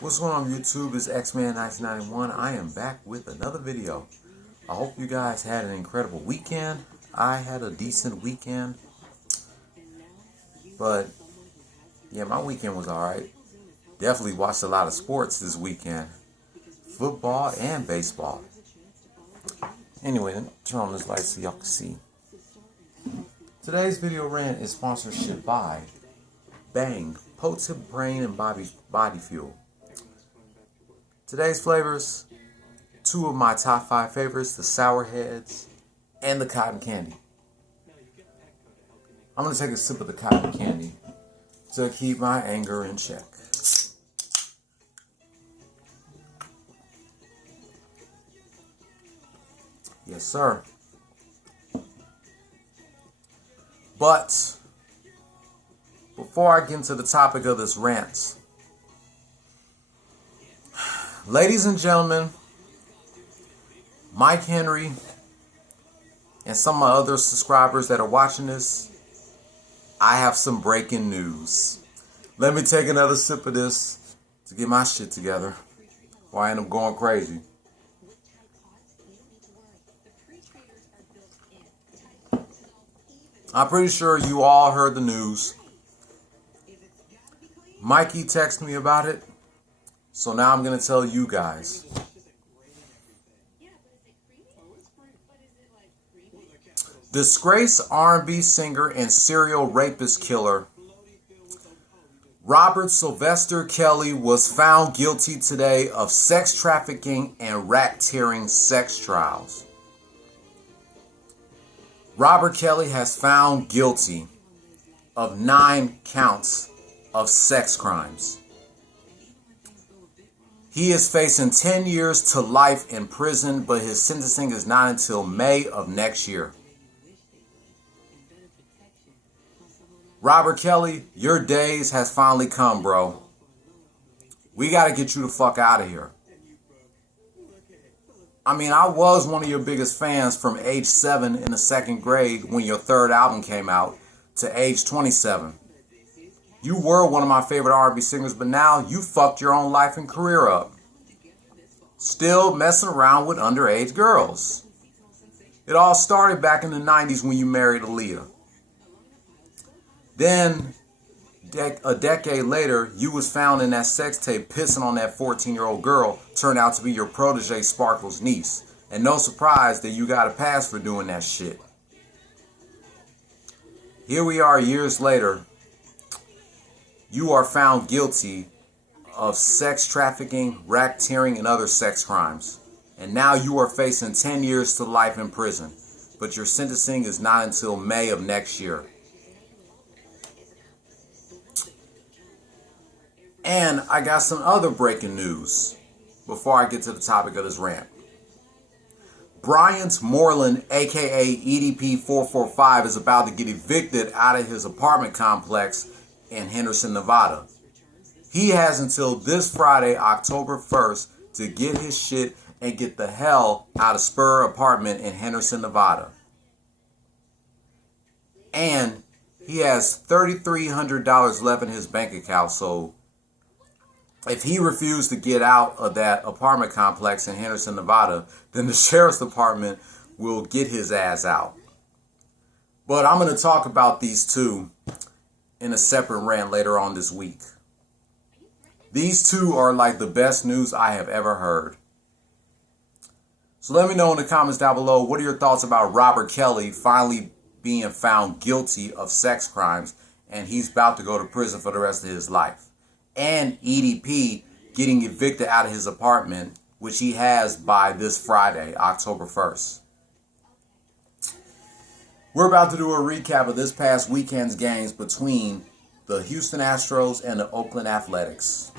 What's going on YouTube? It's X-Man1991. I am back with another video. I hope you guys had an incredible weekend. I had a decent weekend. But, yeah, my weekend was alright. Definitely watched a lot of sports this weekend. Football and baseball. Anyway, let me turn on this light so y'all can see. Today's video rant is sponsorship by Bang, Potent Brain and Body Fuel. Today's flavors, two of my top 5 favorites, the Sour Heads and the Cotton Candy. I'm going to take a sip of the cotton candy to keep my anger in check. Yes, sir. But before I get into the topic of this rant, ladies and gentlemen, Mike Henry and some of my other subscribers that are watching this, I have some breaking news. Let me take another sip of this to get my shit together before I end up going crazy. I'm pretty sure you all heard the news. Mikey texted me about it, so now I'm going to tell you guys. Disgraced R&B singer and serial rapist killer Robert Sylvester Kelly was found guilty today of sex trafficking and racketeering sex trials. Robert Kelly has found guilty of 9 counts of sex crimes. He is facing 10 years to life in prison, but his sentencing is not until May of next year. Robert Kelly, your days has finally come, bro. We got to get you the fuck out of here. I mean, I was one of your biggest fans from age 7 in the 2nd grade when your 3rd album came out to age 27. You were one of my favorite R&B singers, but now you fucked your own life and career up. Still messing around with underage girls. It all started back in the 90s when you married Aaliyah. Then, a decade later, you was found in that sex tape pissing on that 14-year-old girl, turned out to be your protege Sparkle's niece. And no surprise that you got a pass for doing that shit. Here we are years later. You are found guilty of sex trafficking, racketeering, and other sex crimes. And now you are facing 10 years to life in prison. But your sentencing is not until May of next year. And I got some other breaking news before I get to the topic of this rant. Bryant Moreland, aka EDP 445, is about to get evicted out of his apartment complex in Henderson, Nevada. He has until this Friday, October 1st, to get his shit and get the hell out of Spur apartment in Henderson, Nevada. And he has $3,300 left in his bank account, so if he refused to get out of that apartment complex in Henderson, Nevada, then the sheriff's department will get his ass out. But I'm going to talk about these two in a separate rant later on this week. These two are like the best news I have ever heard. So let me know in the comments down below, what are your thoughts about Robert Kelly finally being found guilty of sex crimes and he's about to go to prison for the rest of his life? And EDP getting evicted out of his apartment, which he has by this Friday, October 1st. We're about to do a recap of this past weekend's games between the Houston Astros and the Oakland Athletics.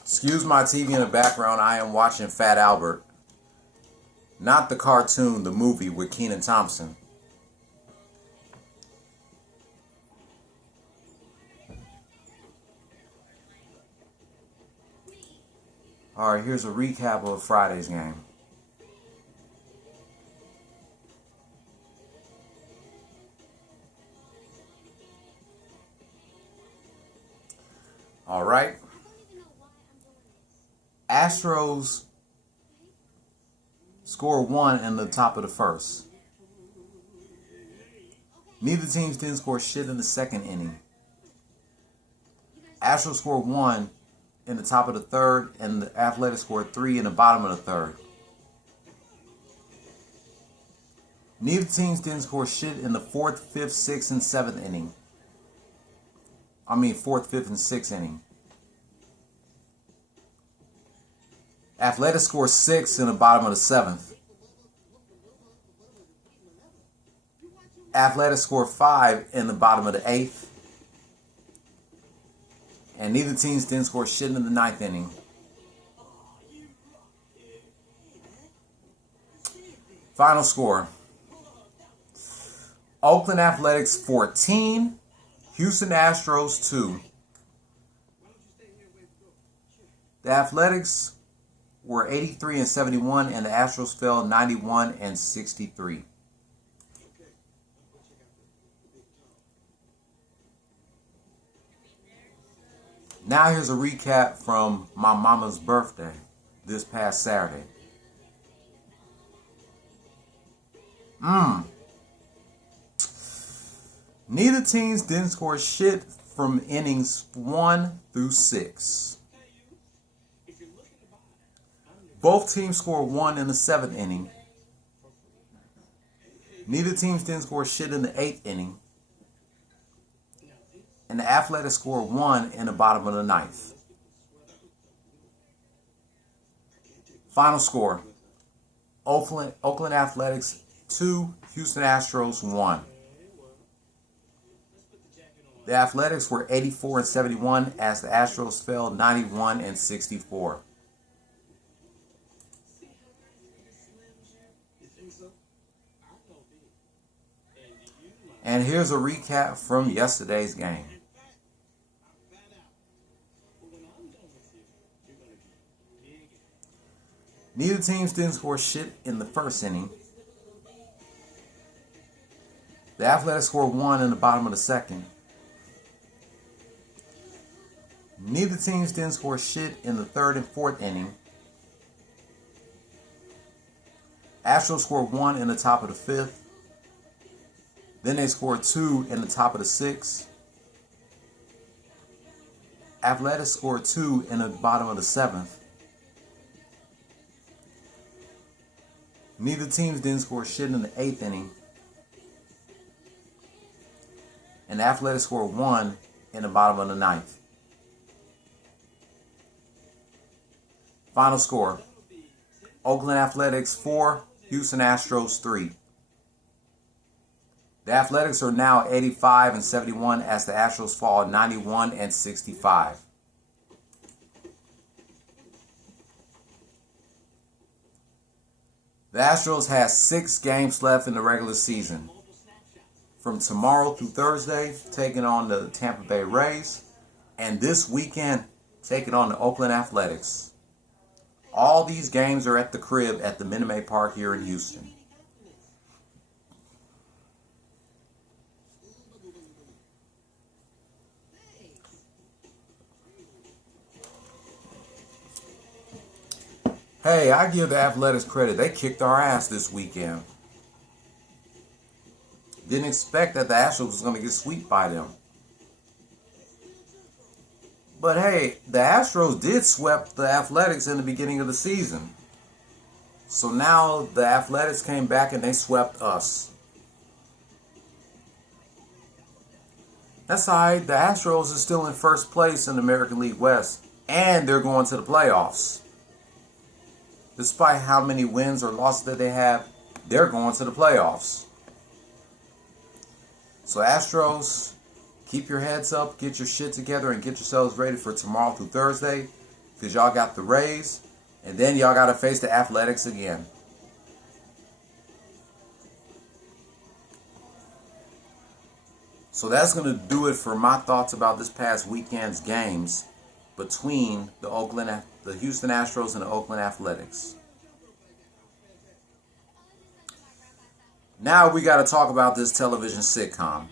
Excuse my TV in the background, I am watching Fat Albert. Not the cartoon, the movie with Kenan Thompson. Alright, here's a recap of Friday's game. All right. Astros score 1 in the top of the first. Neither teams didn't score shit in the second inning. Astros scored 1 in the top of the third, and the Athletics scored 3 in the bottom of the third. Neither teams didn't score shit in the 4th, 5th, 6th, and 7th inning. 4th, 5th, and 6th inning. Athletics scored 6 in the bottom of the 7th. Athletics scored 5 in the bottom of the 8th. And neither teams didn't score shit in the 9th inning. Final score. Oakland Athletics 14, Houston Astros 2. The Athletics were 83 and 71, and the Astros fell 91 and 63. Now here's a recap from my mama's birthday this past Saturday. Neither teams didn't score shit from innings 1 through 6. Both teams scored 1 in the 7th inning. Neither teams didn't score shit in the 8th inning. And the Athletics scored 1 in the bottom of the 9th. Final score. Oakland Athletics 2, Houston Astros 1. The Athletics were 84 and 71 as the Astros fell 91 and 64. And here's a recap from yesterday's game. Neither teams didn't score shit in the first inning. The Athletics scored 1 in the bottom of the second. Neither teams didn't score shit in the 3rd and 4th inning. Astros scored 1 in the top of the 5th. Then they scored 2 in the top of the 6th. Athletics scored 2 in the bottom of the 7th. Neither teams didn't score shit in the 8th inning. And the Athletics scored 1 in the bottom of the 9th. Final score. Oakland Athletics 4, Houston Astros 3. The Athletics are now 85 and 71 as the Astros fall 91 and 65. The Astros have 6 games left in the regular season. From tomorrow through Thursday, taking on the Tampa Bay Rays. And this weekend, taking on the Oakland Athletics. All these games are at the crib at the Minute Maid Park here in Houston. Hey, I give the Athletics credit. They kicked our ass this weekend. Didn't expect that the Astros was going to get swept by them. But hey, the Astros did sweep the Athletics in the beginning of the season. So now the Athletics came back and they swept us. That's alright. The Astros are still in first place in the American League West. And they're going to the playoffs. Despite how many wins or losses that they have, they're going to the playoffs. So Astros, keep your heads up, get your shit together, and get yourselves ready for tomorrow through Thursday. Because y'all got the Rays, and then y'all got to face the Athletics again. So that's going to do it for my thoughts about this past weekend's games between the Houston Astros and the Oakland Athletics. Now we got to talk about this television sitcom.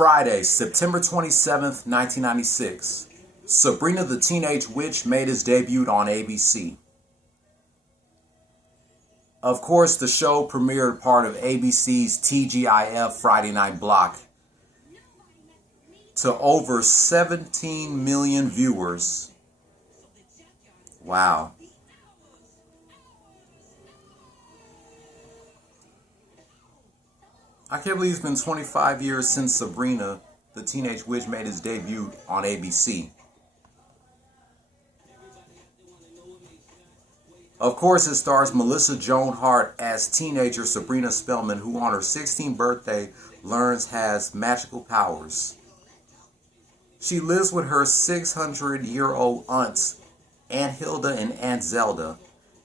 Friday, September 27th, 1996, Sabrina the Teenage Witch made its debut on ABC. Of course, the show premiered part of ABC's TGIF Friday night block to over 17 million viewers. Wow. I can't believe it's been 25 years since Sabrina the Teenage Witch made its debut on ABC. Of course, it stars Melissa Joan Hart as teenager Sabrina Spellman, who on her 16th birthday learns has magical powers. She lives with her 600-year-old aunts, Aunt Hilda and Aunt Zelda,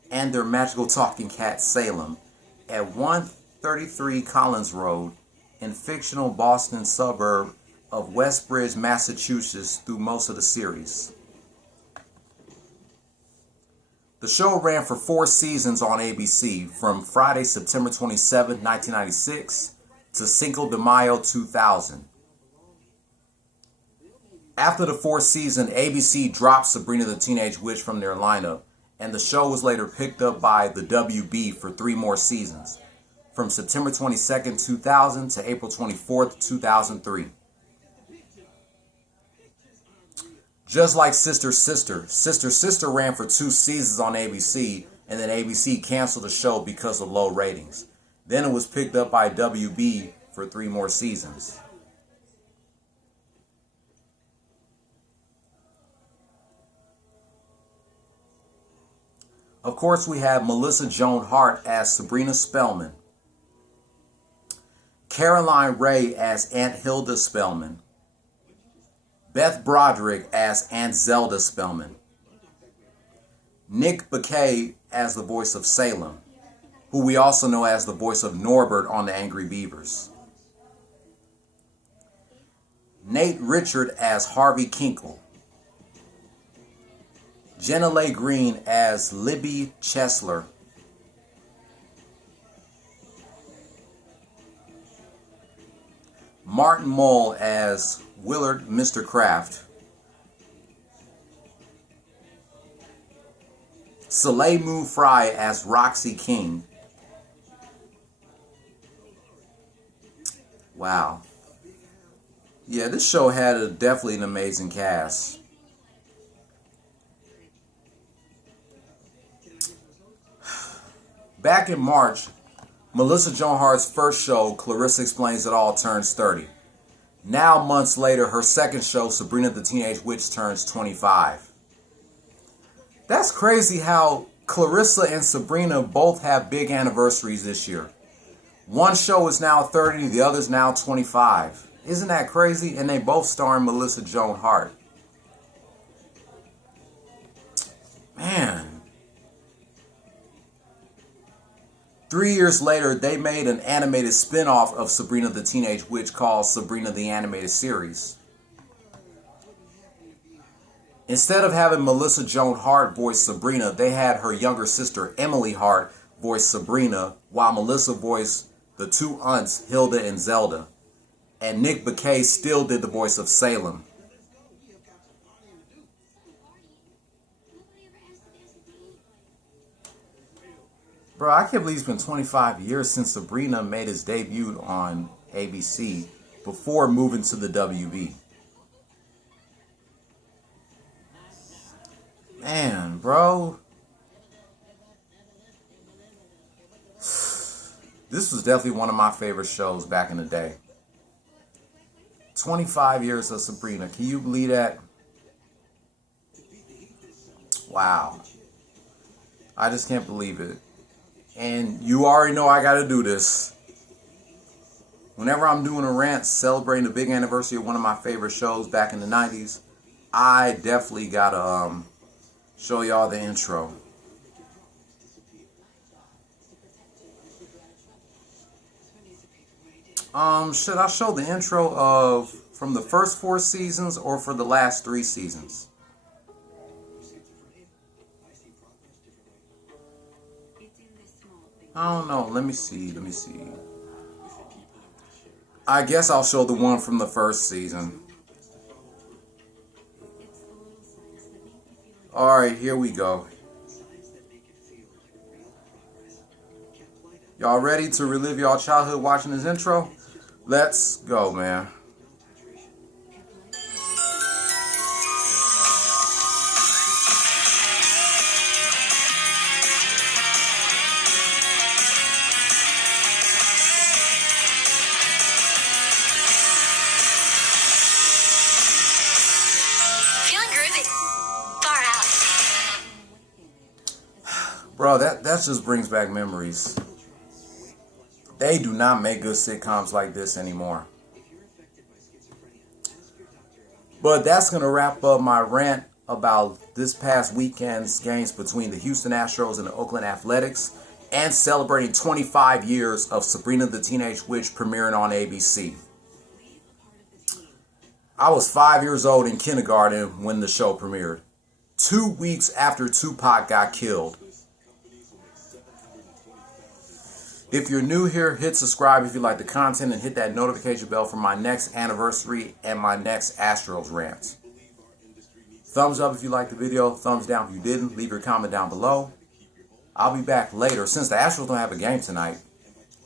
and their magical talking cat Salem at 133 Collins Road in fictional Boston suburb of Westbridge, Massachusetts through most of the series. The show ran for 4 seasons on ABC from Friday, September 27, 1996 to Cinco de Mayo 2000. After the 4th season, ABC dropped Sabrina the Teenage Witch from their lineup, and the show was later picked up by the WB for 3 more seasons, from September 22, 2000 to April 24, 2003. Just like Sister Sister ran for 2 seasons on ABC, and then ABC canceled the show because of low ratings. Then it was picked up by WB for 3 more seasons. Of course, we have Melissa Joan Hart as Sabrina Spellman, Caroline Ray as Aunt Hilda Spellman, Beth Broderick as Aunt Zelda Spellman, Nick Bakay as the voice of Salem, who we also know as the voice of Norbert on the Angry Beavers, Nate Richard as Harvey Kinkle, Jenna Leigh Green as Libby Chesler, Martin Mull as Willard Mr. Kraft, Soleil Moon Frye as Roxy King. Wow. Yeah, this show had definitely an amazing cast. Back in March, Melissa Joan Hart's first show, Clarissa Explains It All, turns 30. Now, months later, her second show, Sabrina the Teenage Witch, turns 25. That's crazy how Clarissa and Sabrina both have big anniversaries this year. One show is now 30, the other's now 25. Isn't that crazy? And they both star in Melissa Joan Hart. Man. 3 years later, they made an animated spin-off of Sabrina the Teenage Witch called Sabrina the Animated Series. Instead of having Melissa Joan Hart voice Sabrina, they had her younger sister Emily Hart voice Sabrina, while Melissa voiced the 2 aunts Hilda and Zelda. And Nick Bakay still did the voice of Salem. Bro, I can't believe it's been 25 years since Sabrina made his debut on ABC before moving to the WB. Man, bro. This was definitely one of my favorite shows back in the day. 25 years of Sabrina. Can you believe that? Wow. I just can't believe it. And you already know I gotta do this. Whenever I'm doing a rant celebrating the big anniversary of one of my favorite shows back in the 90s, I definitely gotta show y'all the intro. Should I show the intro of from the first 4 seasons or for the last 3 seasons? I don't know. Let me see. I guess I'll show the one from the first season. Alright, here we go. Y'all ready to relive y'all childhood watching this intro? Let's go, man. Bro, that just brings back memories. They do not make good sitcoms like this anymore. But that's going to wrap up my rant about this past weekend's games between the Houston Astros and the Oakland Athletics, and celebrating 25 years of Sabrina the Teenage Witch premiering on ABC. I was 5 years old in kindergarten when the show premiered, 2 weeks after Tupac got killed. If you're new here, hit subscribe if you like the content and hit that notification bell for my next anniversary and my next Astros rants. Thumbs up if you liked the video, thumbs down if you didn't. Leave your comment down below. I'll be back later. Since the Astros don't have a game tonight,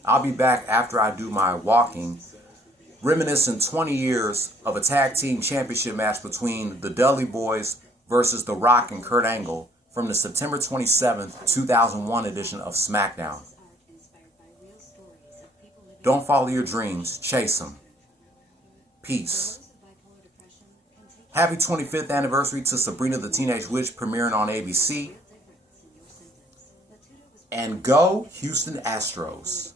I'll be back after I do my walking, reminiscing 20 years of a tag team championship match between the Dudley Boys versus The Rock and Kurt Angle from the September 27th, 2001 edition of SmackDown. Don't follow your dreams, chase them. Peace. Happy 25th anniversary to Sabrina the Teenage Witch premiering on ABC. And go Houston Astros.